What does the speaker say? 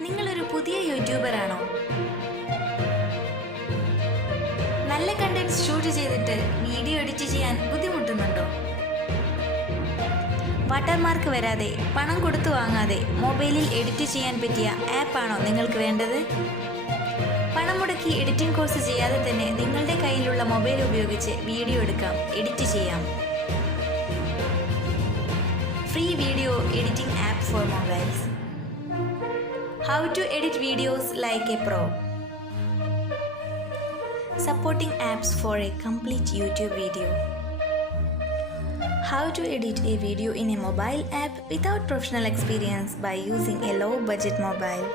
നിങ്ങളൊരു പുതിയ യൂട്യൂബറാണോ? നല്ല കണ്ടന്റ്സ് ഷൂട്ട് ചെയ്തിട്ട് വീഡിയോ എഡിറ്റ് ചെയ്യാൻ ബുദ്ധിമുട്ടുന്നുണ്ടോ? വാട്ടർമാർക്ക് വരാതെ പണം കൊടുത്തു വാങ്ങാതെ മൊബൈലിൽ എഡിറ്റ് ചെയ്യാൻ പറ്റിയ ആപ്പാണോ നിങ്ങൾക്ക് വേണ്ടത്? പണം മുടക്കി എഡിറ്റിംഗ് കോഴ്സ് ചെയ്യാതെ തന്നെ നിങ്ങളുടെ കയ്യിലുള്ള മൊബൈൽ ഉപയോഗിച്ച് വീഡിയോ എടുക്കാം, എഡിറ്റ് ചെയ്യാം. Free video editing app four mobiles. How to edit videos like a pro. Supporting apps for a complete YouTube video. How to edit a video in a mobile app without professional experience by using a low budget mobile.